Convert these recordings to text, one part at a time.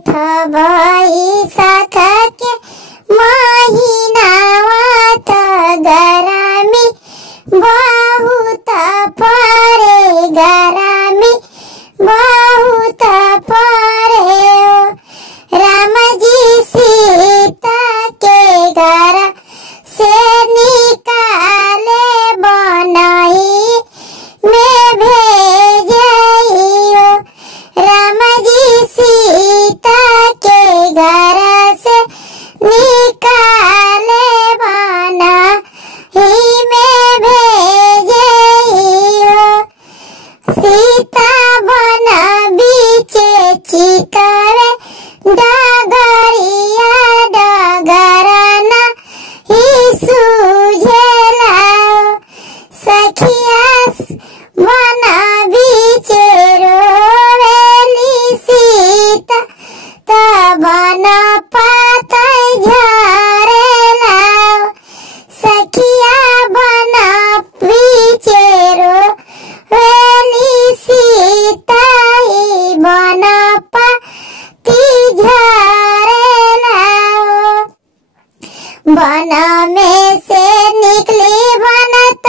भाई साखा के महीनावा त गरमी बहुत परे गरमी बहुत परे ओ राम जी सीता के घर से निकाले बनाई में भेजियो राम जी सीता के घर से निकाले बना ही में भेजियो सीता बना बीचे चितरे डगरिया डगरना ही सूझेला सखिया बना बीचे रोवेली सीता तब न पाता झरेला सखिया बना बीचे रोवेली सीता ही बना पाती झरेला बना में से निकली बनत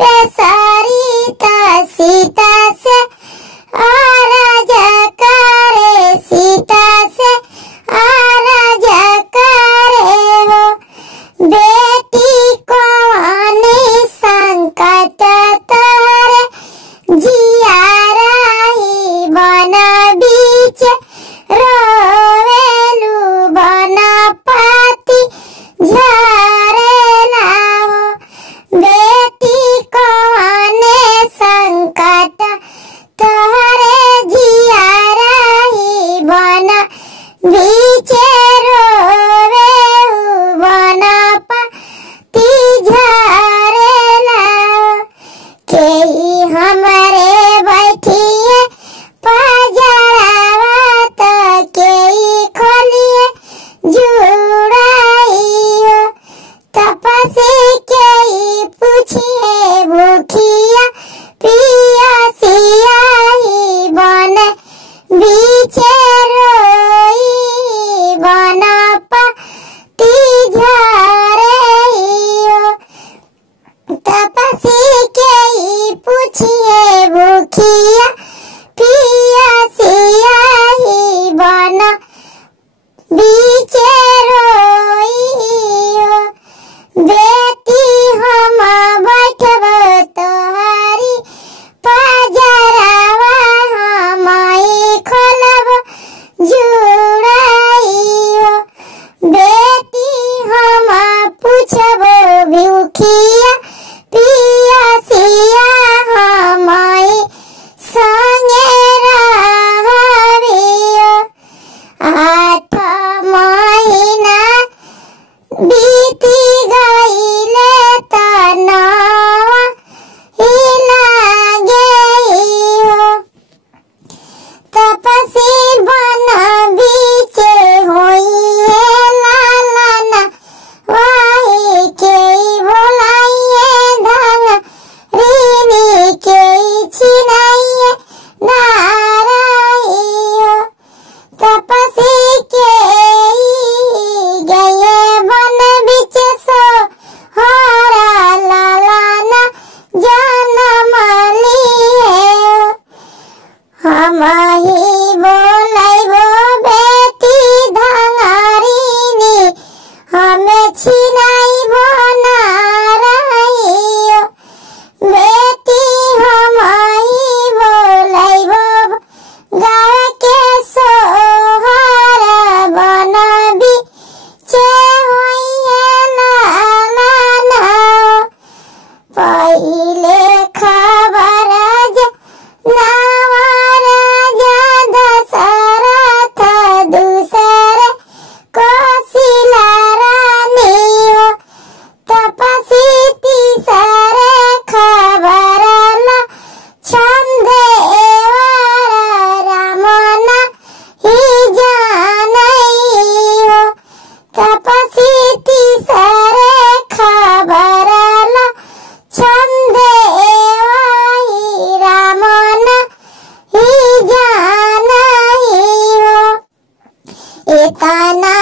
पेसरिता सीता से आराज करे सीता से आराज करे हो बेटी कौनी संकट तोरे जियारा ही बना बीच रोवेलू बना पाती झरेला हो बेटी कौने संकट तोहरे जियारा ही बना बीचे रोवे बना पाती झरेला केही हमरे बैठिए पजरावा त केही खोलिए जुड़ाइयो तपसे केही पूछिए भूखिया पियासिया ही बन बीचे रोई तना